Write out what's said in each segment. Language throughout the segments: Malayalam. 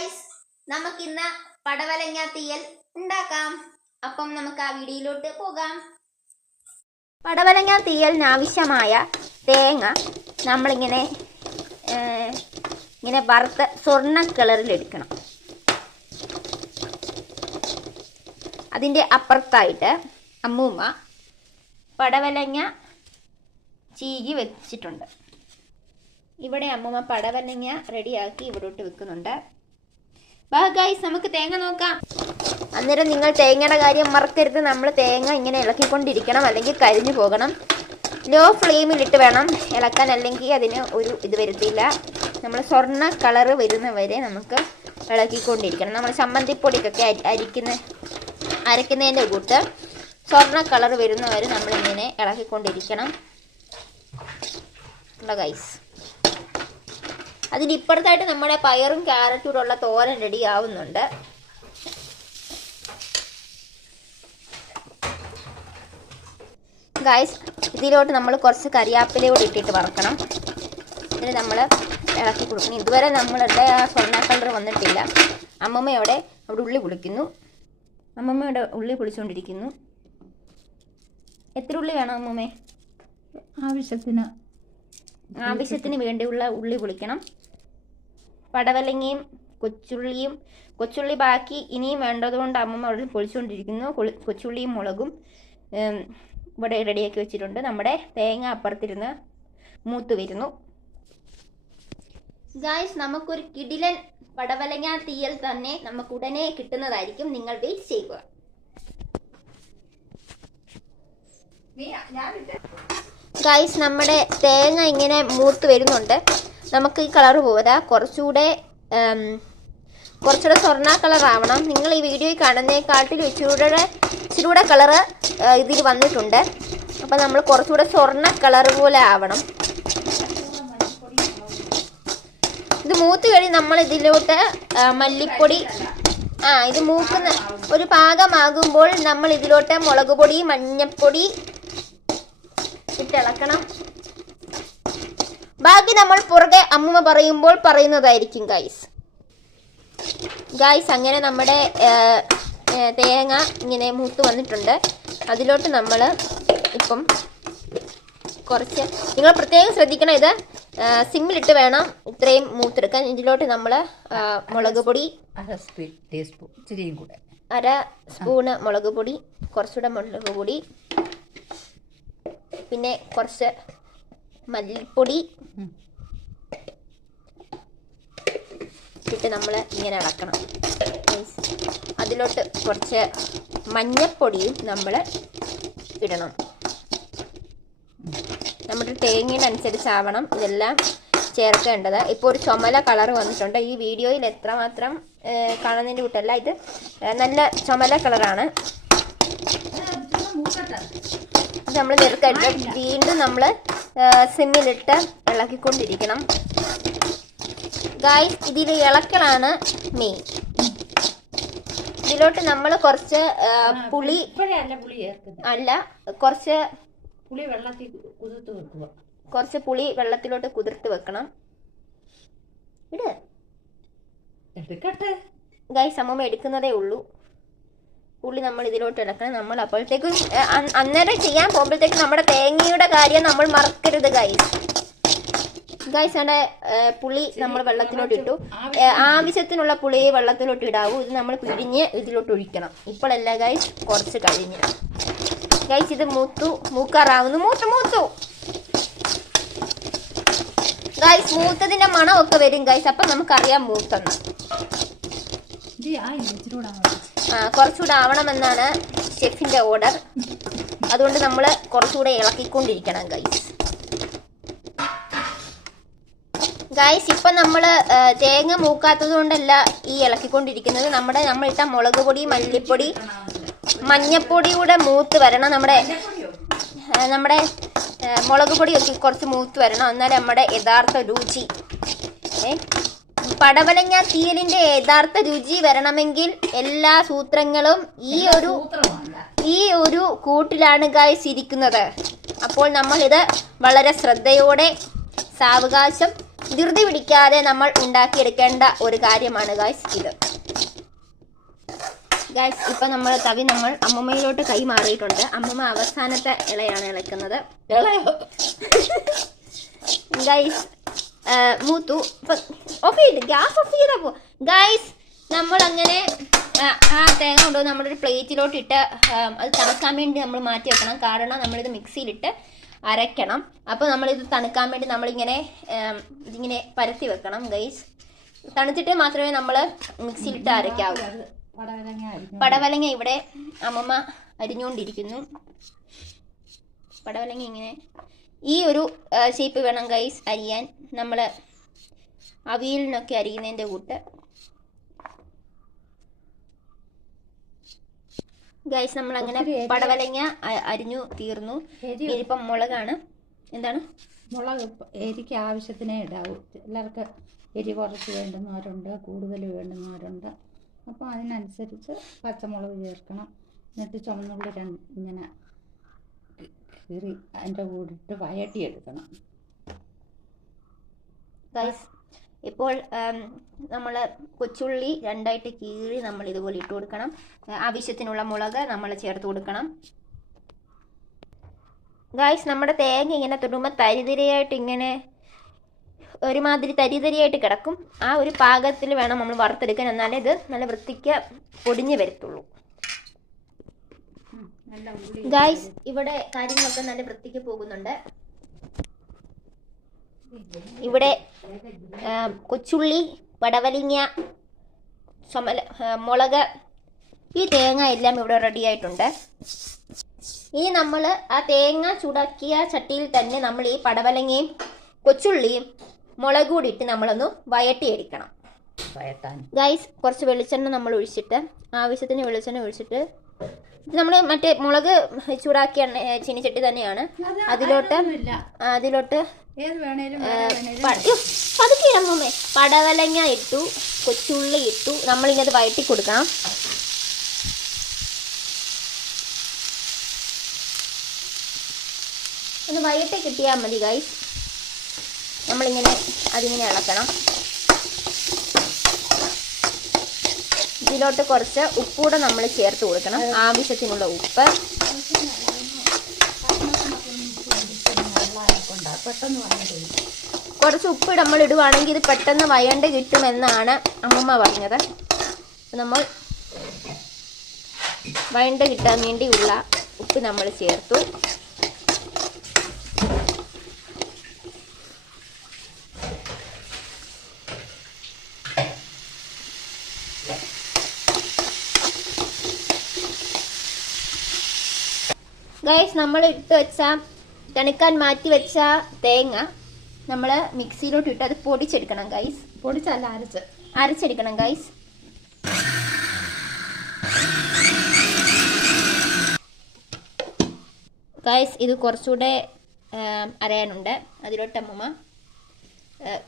ഗായ്സ് നമുക്കിന്ന് പടവലങ്ങ തീയൽ ഉണ്ടാക്കാം. അപ്പം നമുക്ക് ആ വീഡിയോയിലോട്ട് പോകാം. പടവലങ്ങ തീയലിന് ആവശ്യമായ തേങ്ങ നമ്മളിങ്ങനെ ഇങ്ങനെ വറുത്ത സ്വർണ കളറിൽ എടുക്കണം. അതിന്റെ അപ്പുറത്തായിട്ട് അമ്മൂമ്മ പടവലങ്ങ ചീകി വെച്ചിട്ടുണ്ട്. ഇവിടെ അമ്മൂമ്മ പടവലങ്ങ റെഡിയാക്കി ഇവിടോട്ട് വെക്കുന്നുണ്ട്. ഗൈസ് നമുക്ക് തേങ്ങ നോക്കാം. അന്നേരം നിങ്ങൾ തേങ്ങയുടെ കാര്യം മറക്കരുത്. നമ്മൾ തേങ്ങ ഇങ്ങനെ ഇളക്കിക്കൊണ്ടിരിക്കണം അല്ലെങ്കിൽ കരിഞ്ഞു പോകണം. ലോ ഫ്ലെയിമിലിട്ട് വേണം ഇളക്കാൻ അല്ലെങ്കിൽ അതിന് ഒരു ഇത് വരുത്തില്ല. നമ്മൾ സ്വർണ കളറ് വരുന്നവരെ നമുക്ക് ഇളക്കിക്കൊണ്ടിരിക്കണം. നമ്മൾ ചമ്മന്തിപ്പൊടിക്കൊക്കെ അരി അരിക്കുന്ന അരയ്ക്കുന്നതിന്റെ കൂട്ട് സ്വർണ കളർ വരുന്നവരെ നമ്മളിങ്ങനെ ഇളക്കിക്കൊണ്ടിരിക്കണം. ഗൈസ് അതിന് ഇപ്പുറത്തായിട്ട് നമ്മുടെ പയറും ക്യാരറ്റും ഉള്ള തോരൻ റെഡി ആവുന്നുണ്ട്. ഗായ്സ് ഇതിലോട്ട് നമ്മൾ കുറച്ച് കരിയാപ്പിലയോട് ഇട്ടിട്ട് വറക്കണം. ഇതിന് നമ്മൾ ഇളക്കി കൊടുക്കണം. ഇതുവരെ നമ്മളുടെ ആ സ്വർണ കളർ വന്നിട്ടില്ല. അമ്മമ്മയോടെ അവിടെ ഉള്ളി പൊളിക്കുന്നു. അമ്മമ്മയുടെ ഉള്ളി പൊളിച്ചുകൊണ്ടിരിക്കുന്നു എത്ര ഉള്ളി വേണം അമ്മമ്മേ? ആവശ്യത്തിന് ആവശ്യത്തിന് വേണ്ടിയുള്ള ഉള്ളി പൊളിക്കണം. പടവലങ്ങയും കൊച്ചുള്ളിയും കൊച്ചുള്ളി ബാക്കി ഇനിയും വേണ്ടതുകൊണ്ട് അമ്മമ്മ അവിടെ പൊളിച്ചുകൊണ്ടിരിക്കുന്നു കൊച്ചുള്ളിയും മുളകും ഇവിടെ റെഡിയാക്കി വെച്ചിട്ടുണ്ട്. നമ്മുടെ തേങ്ങ അപ്പുറത്തിരുന്ന് മൂത്ത് വരുന്നു. ഗായ്സ് നമുക്കൊരു കിടിലൻ പടവലങ്ങ തീയൽ തന്നെ നമുക്ക് ഉടനെ കിട്ടുന്നതായിരിക്കും നിങ്ങൾ വെയിറ്റ് ചെയ്യുക. ഗൈസ് നമ്മുടെ തേങ്ങ ഇങ്ങനെ മൂത്ത് വരുന്നുണ്ട്. നമുക്ക് ഈ കളർ പോരാ കുറച്ചുകൂടെ കുറച്ചുകൂടെ സ്വർണ കളർ ആവണം. നിങ്ങൾ ഈ വീഡിയോയിൽ കാണുന്നതിനെക്കാട്ടിൽ ഇച്ചിരൂടെ ഇച്ചിരൂടെ കളറ് ഇതിൽ വന്നിട്ടുണ്ട്. അപ്പം നമ്മൾ കുറച്ചുകൂടെ സ്വർണ കളർ പോലെ ആവണം. ഇത് മൂത്ത് കഴിഞ്ഞ് നമ്മൾ ഇതിലോട്ട് മല്ലിപ്പൊടി ആ ഇത് മൂക്കുന്ന ഒരു പാകമാകുമ്പോൾ നമ്മൾ ഇതിലോട്ട് മുളക് പൊടി മഞ്ഞപ്പൊടി ഇട്ടിളക്കണം ബാക്കി നമ്മൾ പുറകെ അമ്മമ്മ പറയുമ്പോൾ പറയുന്നതായിരിക്കും ഗൈസ് ഗൈസ് അങ്ങനെ നമ്മുടെ തേങ്ങ ഇങ്ങനെ മൂത്ത് വന്നിട്ടുണ്ട്. അതിലോട്ട് നമ്മൾ ഇപ്പം കുറച്ച് നിങ്ങൾ പ്രത്യേകം ശ്രദ്ധിക്കണം ഇത്. സിമ്മിലിട്ട് വേണം ഇത്രയും മൂത്തെടുക്കാൻ. ഇതിലോട്ട് നമ്മൾ മുളക് പൊടി അര സ്പൂണ് മുളക് പൊടി കുറച്ചുകൂടെ മുളക് പൊടി പിന്നെ കുറച്ച് മല്ലിപ്പൊടി. ഇട്ട് നമ്മൾ ഇങ്ങനെ ഇളക്കണം. മീൻസ് അതിലോട്ട് കുറച്ച് മഞ്ഞപ്പൊടിയും നമ്മൾ ഇടണം. നമ്മുടെ തേങ്ങിനനുസരിച്ചാവണം ഇതെല്ലാം ചേർക്കേണ്ടത്. ഇപ്പോൾ ഒരു ചുമല കളർ വന്നിട്ടുണ്ട്. ഈ വീഡിയോയിൽ എത്രമാത്രം കാണുന്നതിന്റെ കൂട്ടല്ല. ഇത് നല്ല ചുമല കളറാണ്. ഇത് നമ്മൾ നിർത്തരുത് വീണ്ടും നമ്മൾ സിമ്മിലിട്ട് ഇളക്കിക്കൊണ്ടിരിക്കണം. ഗായ്സ് ഇതിൽ ഇളക്കലാണ് മെയിൻ ഇതിലോട്ട് നമ്മൾ കുറച്ച് പുളി അല്ല കുറച്ച് പുളി വെള്ളത്തിൽ കുതിർത്ത് വെക്കുക. കുറച്ച് പുളി വെള്ളത്തിലോട്ട് കുതിർത്ത് വെക്കണം. ഇട്. ഗൈസ് അമ്മമ്മ എടുക്കുന്നതേ ഉള്ളൂ. പുളി നമ്മൾ ഇതിലോട്ട് ഇടക്കണം നമ്മൾ അപ്പോഴത്തേക്കും അന്നേരം ചെയ്യാൻ പോകുമ്പോഴത്തേക്കും നമ്മുടെ തേങ്ങയുടെ കാര്യം നമ്മൾ മറക്കരുത് ഗൈസ് ഗൈസ് അവിടെ പുളി നമ്മൾ വെള്ളത്തിലോട്ട് ഇട്ടു. ആവശ്യത്തിനുള്ള പുളി വെള്ളത്തിലോട്ട് ഇടാവൂ. ഇത് നമ്മൾ പിഴിഞ്ഞ് ഇതിലോട്ട് ഒഴിക്കണം. ഇപ്പോഴല്ല ഗൈസ് കുറച്ച് കഴിഞ്ഞ്. ഗൈസ് ഇത് മൂത്തു മൂക്കാറാവുന്നു. മൂത്തു മൂത്തു. ഗൈസ് മൂത്തതിന്റെ മണമൊക്കെ വരും ഗൈസ് അപ്പൊ നമുക്കറിയാം മൂത്തെന്ന്. ഇത് ആ കുറച്ചുകൂടെ ആവണമെന്നാണ് ഷെഫിന്റെ ഓർഡർ. അതുകൊണ്ട് നമ്മൾ കുറച്ചുകൂടെ ഇളക്കിക്കൊണ്ടിരിക്കണം ഗൈസ് ഗൈസ് ഇപ്പം നമ്മൾ തേങ്ങ മൂക്കാത്തത് കൊണ്ടല്ല ഈ ഇളക്കിക്കൊണ്ടിരിക്കുന്നത്. നമ്മുടെ നമ്മളിട്ട മുളക് പൊടി മല്ലിപ്പൊടി മഞ്ഞപ്പൊടി കൂടെ മൂത്ത് വരണം. നമ്മുടെ നമ്മുടെ മുളക് പൊടിയൊക്കെ കുറച്ച് മൂത്ത് വരണം. എന്നാൽ നമ്മുടെ യഥാർത്ഥ രുചി ഏ പടവലങ്ങ തീയലിന്റെ യഥാർത്ഥ രുചി വരണമെങ്കിൽ എല്ലാ സൂത്രങ്ങളും ഈ ഒരു ഈ ഒരു കൂട്ടിലാണ് ഗായ്സ് ഇരിക്കുന്നത്. അപ്പോൾ നമ്മൾ ഇത് വളരെ ശ്രദ്ധയോടെ സാവകാശം ധൃതി പിടിക്കാതെ നമ്മൾ ഉണ്ടാക്കിയെടുക്കേണ്ട ഒരു കാര്യമാണ് ഗായ്സ് ഇത്. ഗായ്സ് ഇപ്പൊ നമ്മൾ തവി നമ്മൾ അമ്മമ്മയിലോട്ട് കൈ മാറിയിട്ടുണ്ട്. അമ്മമ്മ അവസാനത്തെ ഇളയാണ് ഇളക്കുന്നത്. ഗൈസ് മൂത്തു. ഓഫ് ചെയ്ത് ഗ്യാസ് ഓഫ് ചെയ്തപ്പോ ഗൈസ് നമ്മൾ അങ്ങനെ ആ, തേങ്ങ കൊണ്ടുവന്ന് നമ്മളൊരു പ്ലേറ്റിലോട്ട് ഇട്ട് അത് തണുക്കാൻ വേണ്ടി നമ്മൾ മാറ്റി വെക്കണം. കാരണം നമ്മളിത് മിക്സിയിലിട്ട് അരയ്ക്കണം. അപ്പോൾ നമ്മളിത് തണുക്കാൻ വേണ്ടി നമ്മളിങ്ങനെ ഇതിങ്ങനെ പരത്തി വെക്കണം ഗൈസ് തണുത്തിട്ട് മാത്രമേ നമ്മൾ മിക്സിയിലിട്ട് അരയ്ക്കാവൂ. പടവലങ്ങ ഇവിടെ അമ്മമ്മ അരിഞ്ഞുകൊണ്ടിരിക്കുന്നു. പടവലങ്ങ ഇങ്ങനെ ഈ ഒരു ഷേപ്പ് വേണം ഗൈസ് അരിയാൻ. നമ്മൾ അവിയലിനൊക്കെ അരിയുന്നതിന്റെ കൂട്ട്. ഗൈസ് നമ്മൾ അങ്ങനെ പടവലങ്ങ അരിഞ്ഞു തീർന്നു. ഇനിയിപ്പം മുളകാണ്. എന്താണ്? മുളക് എരിക്ക് ആവശ്യത്തിനേ ഇടാവൂ. എല്ലാവർക്കും എരി കുറച്ച് വേണ്ടുന്നവരുണ്ട് കൂടുതൽ വേണ്ടുന്നവരുണ്ട്. അപ്പോൾ അതിനനുസരിച്ച് പച്ചമുളക് ചേർക്കണം. എന്നിട്ട് ചുമന്നുള്ളി രണ്ട് ഇങ്ങനെ കീറി അതിന്റെ കൂടിട്ട് ഇട്ട് വഴട്ടിയെടുക്കണം ഗൈസ് ഇപ്പോൾ നമ്മൾ കൊച്ചുള്ളി രണ്ടായിട്ട് കീറി നമ്മൾ ഇതുപോലെ ഇട്ട് കൊടുക്കണം. ആവശ്യത്തിനുള്ള മുളക് നമ്മൾ ചേർത്ത് കൊടുക്കണം. ഗൈസ് നമ്മുടെ തേങ്ങ ഇങ്ങനെ തൊടുമ്പോൾ തരിതരിയായിട്ട് ഇങ്ങനെ ഒരുമാതിരി തരിതരിയായിട്ട് കിടക്കും. ആ ഒരു പാകത്തിൽ വേണം നമ്മൾ വറുത്തെടുക്കാൻ. എന്നാലേ ഇത് നല്ല വൃത്തിക്ക് പൊടിഞ്ഞ് വരത്തുള്ളൂ. ഗൈസ് ഇവിടെ കാര്യങ്ങളൊക്കെ നല്ല വൃത്തിക്ക് പോകുന്നുണ്ട്. ഇവിടെ കൊച്ചുള്ളി പടവലിങ്ങ ചുമല മുളക് ഈ തേങ്ങ എല്ലാം ഇവിടെ റെഡി ആയിട്ടുണ്ട്. ഇനി നമ്മൾ ആ തേങ്ങ ചുടക്കിയ ചട്ടിയിൽ തന്നെ നമ്മൾ ഈ പടവലങ്ങയും കൊച്ചുള്ളിയും മുളക് കൂടി ഇട്ട് നമ്മളൊന്ന് വയട്ടിയെടുക്കണം ഗൈസ് കുറച്ച് വെളിച്ചെണ്ണ നമ്മൾ ഒഴിച്ചിട്ട് ആവശ്യത്തിന് വെളിച്ചെണ്ണ ഒഴിച്ചിട്ട് നമ്മൾ മറ്റേ മുളക് ചൂടാക്കിയ ചീനിച്ചട്ടി തന്നെയാണ്. അതിലോട്ട് അതിലോട്ട് പതുക്കെ ഇടമ്മേ പടവലങ്ങ ഇട്ടു കൊച്ചുള്ളി ഇട്ടു. നമ്മളിങ്ങനെ വഴറ്റി കൊടുക്കണം. ഒന്ന് വൈകിട്ട് കിട്ടിയാൽ മതി ഗൈസ് നമ്മളിങ്ങനെ അതിങ്ങനെ ഇളക്കണം. ഇതിലോട്ട് കുറച്ച് ഉപ്പൂടെ നമ്മൾ ചേർത്ത് കൊടുക്കണം. ആവശ്യത്തിനുള്ള ഉപ്പ്. കുറച്ച് ഉപ്പ് നമ്മൾ ഇടുവാണെങ്കിൽ ഇത് പെട്ടെന്ന് വയണ്ട് കിട്ടുമെന്നാണ് അമ്മമ്മ പറഞ്ഞത്. നമ്മൾ വയണ്ട് കിട്ടാൻ വേണ്ടിയുള്ള ഉപ്പ് നമ്മൾ ചേർത്തു. ഗൈസ് നമ്മൾ ഇട്ട് വെച്ച തണുക്കാൻ മാറ്റി വെച്ച തേങ്ങ നമ്മൾ മിക്സിയിലോട്ട് ഇട്ട് അത് പൊടിച്ചെടുക്കണം ഗൈസ് പൊടിച്ചല്ല അരച്ച്. അരച്ചെടുക്കണം ഗൈസ് ഗൈസ് ഇത് കുറച്ചുകൂടെ അരയാനുണ്ട്. അതിലോട്ട് അമ്മമ്മ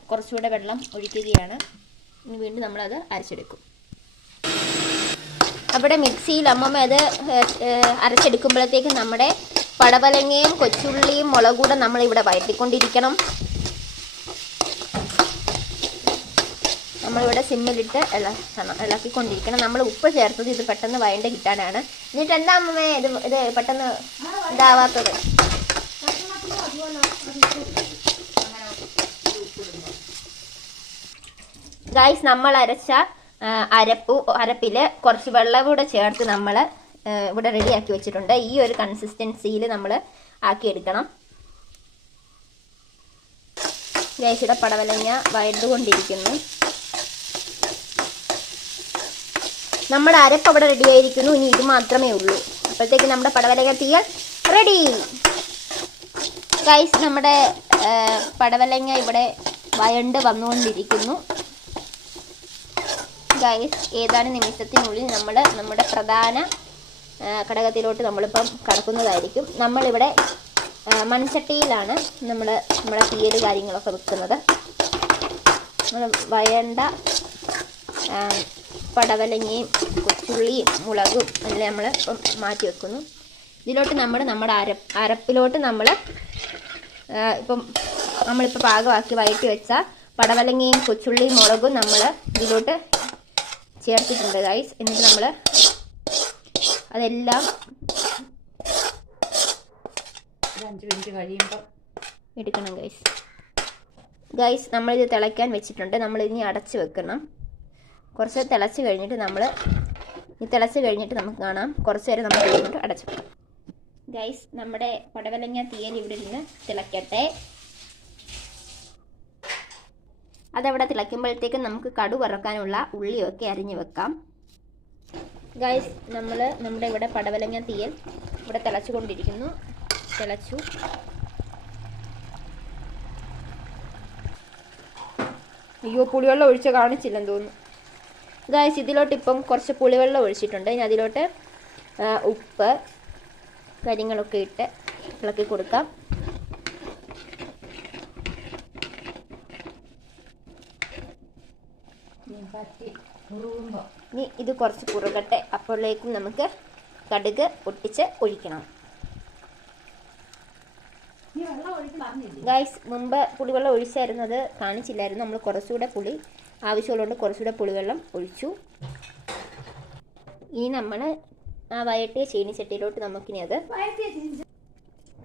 കുറച്ചുകൂടെ വെള്ളം ഒഴിക്കുകയാണ്. ഇനി വീണ്ടും നമ്മളത് അരച്ചെടുക്കും. അവിടെ മിക്സിയിൽ അമ്മമ്മ അത് അരച്ചെടുക്കുമ്പോഴത്തേക്ക് നമ്മുടെ പടവലങ്ങയും കൊച്ചുള്ളിയും മുളക് കൂടെ നമ്മളിവിടെ വഴറ്റിക്കൊണ്ടിരിക്കണം. നമ്മളിവിടെ സിമ്മിലിട്ട് ഇളക്കണം ഇളക്കിക്കൊണ്ടിരിക്കണം. നമ്മൾ ഉപ്പ് ചേർത്തത് ഇത് പെട്ടെന്ന് വയണ്ട കിട്ടാനാണ്. എന്നിട്ട് എന്താ അമ്മേ ഇത് ഇത് പെട്ടെന്ന് ഇതാവാത്തത്? ഗായ്സ് നമ്മൾ അരച്ച അരപ്പു അരപ്പിൽ കുറച്ച് വെള്ളം കൂടെ ചേർത്ത് നമ്മൾ ഇവിടെ റെഡിയാക്കി വെച്ചിട്ടുണ്ട്. ഈ ഒരു കൺസിസ്റ്റൻസിയിൽ നമ്മൾ ആക്കിയെടുക്കണം. ഗൈസിയുടെ പടവലങ്ങ വഴണ്ടുകൊണ്ടിരിക്കുന്നു നമ്മുടെ അരപ്പ് അവിടെ റെഡി ആയിരിക്കുന്നു. ഇനി ഇത് മാത്രമേ ഉള്ളൂ. അപ്പോഴത്തേക്ക് നമ്മുടെ പടവലങ്ങ തീയൽ റെഡി ഗൈസ് നമ്മുടെ പടവലങ്ങ ഇവിടെ വയണ്ട് വന്നുകൊണ്ടിരിക്കുന്നു. ഗൈസ് ഏതാനും നിമിഷത്തിനുള്ളിൽ നമ്മൾ നമ്മുടെ പ്രധാന ഘടകത്തിലോട്ട് നമ്മളിപ്പം കടക്കുന്നതായിരിക്കും. നമ്മളിവിടെ മൺചട്ടിയിലാണ് നമ്മൾ നമ്മുടെ തീയൽ കാര്യങ്ങളൊക്കെ വെക്കുന്നത്. നമ്മൾ വയണ്ട പടവലങ്ങയും കൊച്ചുള്ളിയും മുളകും എല്ലാം നമ്മൾ ഇപ്പം മാറ്റി വെക്കുന്നു. ഇതിലോട്ട് നമ്മൾ നമ്മുടെ അര അരപ്പിലോട്ട് നമ്മൾ ഇപ്പം നമ്മളിപ്പോൾ പാകമാക്കി വയറ്റി വെച്ച പടവലങ്ങയും കൊച്ചുള്ളിയും മുളകും നമ്മൾ ഇതിലോട്ട് ചേർത്തിട്ടുണ്ട് ഗൈസ് എന്നിട്ട് നമ്മൾ അതെല്ലാം ഒരു അഞ്ച് മിനിറ്റ് കഴിയുമ്പോൾ എടുക്കണം ഗൈസ് ഗൈസ് നമ്മളിത് തിളയ്ക്കാൻ വെച്ചിട്ടുണ്ട്. നമ്മൾ ഇനി അടച്ച് വെക്കണം. കുറച്ച് തിളച്ച് കഴിഞ്ഞിട്ട് നമ്മൾ ഈ തിളച്ച് കഴിഞ്ഞിട്ട് നമുക്ക് കാണാം. കുറച്ച് നേരം നമ്മൾ കഴിഞ്ഞിട്ട് അടച്ചു വെക്കാം. ഗൈസ് നമ്മുടെ പടവലങ്ങ തീയൽ ഇവിടെ നിന്ന് തിളയ്ക്കട്ടെ അതവിടെ തിളയ്ക്കുമ്പോഴത്തേക്കും നമുക്ക് കടു വറക്കാനുള്ള ഉള്ളിയൊക്കെ അരിഞ്ഞു വെക്കാം. ഗൈസ് നമ്മൾ നമ്മുടെ ഇവിടെ പടവലങ്ങ തീയൽ ഇവിടെ തിളച്ചുകൊണ്ടിരിക്കുന്നു. തിളച്ചു. അയ്യോ പുളിവെള്ളം ഒഴിച്ച് കാണിച്ചില്ലെന്ന് തോന്നുന്നു. ഗൈസ് ഇതിലോട്ട് ഇപ്പം കുറച്ച് പുളിവെള്ളം ഒഴിച്ചിട്ടുണ്ട്. ഇനി അതിലോട്ട് ഉപ്പ് കാര്യങ്ങളൊക്കെ ഇട്ട് ഇളക്കി കൊടുക്കാം. ഇനി ഇത് കുറച്ച് കുറുകട്ടെ. അപ്പോഴേക്കും നമുക്ക് കടുക് ഒട്ടിച്ച് ഒഴിക്കണം. ഗൈസ് മുമ്പ് പുളിവെള്ളം ഒഴിച്ചായിരുന്നത് കാണിച്ചില്ലായിരുന്നു. നമ്മൾ കുറച്ചുകൂടെ പുളി ആവശ്യമുള്ളതുകൊണ്ട് കുറച്ചുകൂടെ പുളിവെള്ളം ഒഴിച്ചു. ഇനി നമ്മൾ ആ വയറ്റിയ ചീനിച്ചട്ടിയിലോട്ട് നമുക്കിനി അത്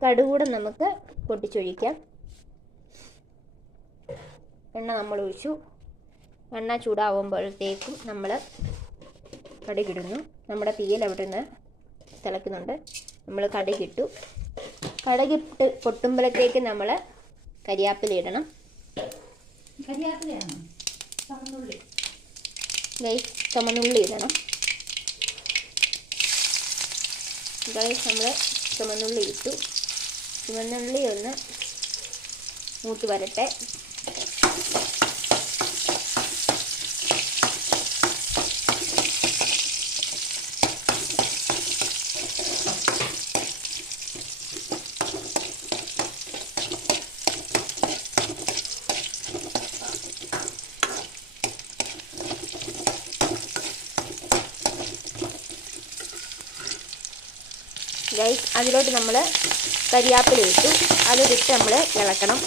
കടുകൂടെ നമുക്ക് പൊട്ടിച്ചൊഴിക്കാം. എണ്ണ നമ്മൾ ഒഴിച്ചു. എണ്ണ ചൂടാവുമ്പോഴത്തേക്കും നമ്മൾ കടുകിടുന്നു. നമ്മുടെ തീയൽ അവിടെ നിന്ന് തിളക്കുന്നുണ്ട്. നമ്മൾ കടുകിട്ടു. കടുകിട്ട് പൊട്ടുമ്പോഴത്തേക്ക് നമ്മൾ കരിയാപ്പില ഇടണം. കരിയാപ്പിലയാണ്? ഗൈസ് ചുമന്നുള്ളി ഇടണം. ഗൈസ് നമ്മൾ ചുമന്നുള്ളി ഇട്ടു. ചുമന്നുള്ളി ഒന്ന് മൂത്ത് വരട്ടെ ഗൈസ് അതിലോട്ട് നമ്മൾ കരിയാപ്പില ഇട്ടു. അതിലിട്ട് നമ്മൾ ഇളക്കണം.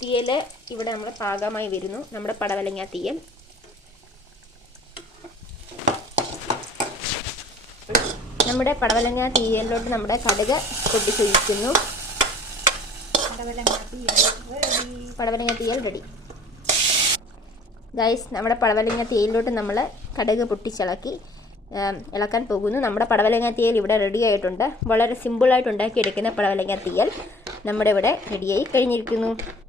തീയൽ ഇവിടെ നമ്മൾ പാകമായി വരുന്നു. നമ്മുടെ പടവലങ്ങ തീയൽ. നമ്മുടെ പടവലങ്ങ തീയലിലോട്ട് നമ്മുടെ കടുക് പൊട്ടിച്ചൊഴിക്കുന്നു പടവലങ്ങ തീയൽ റെഡി. ഗൈസ് നമ്മുടെ പടവലങ്ങ തീയലിലോട്ട് നമ്മൾ കടുക് പൊട്ടിച്ചിളക്കി. ഇളക്കാൻ പോകുന്നു. നമ്മുടെ പടവലങ്ങ തീയൽ ഇവിടെ റെഡി ആയിട്ടുണ്ട്. വളരെ സിമ്പിളായിട്ട് ഉണ്ടാക്കിയെടുക്കുന്ന പടവലങ്ങ തീയൽ നമ്മുടെ ഇവിടെ റെഡിയായി കഴിഞ്ഞിരിക്കുന്നു.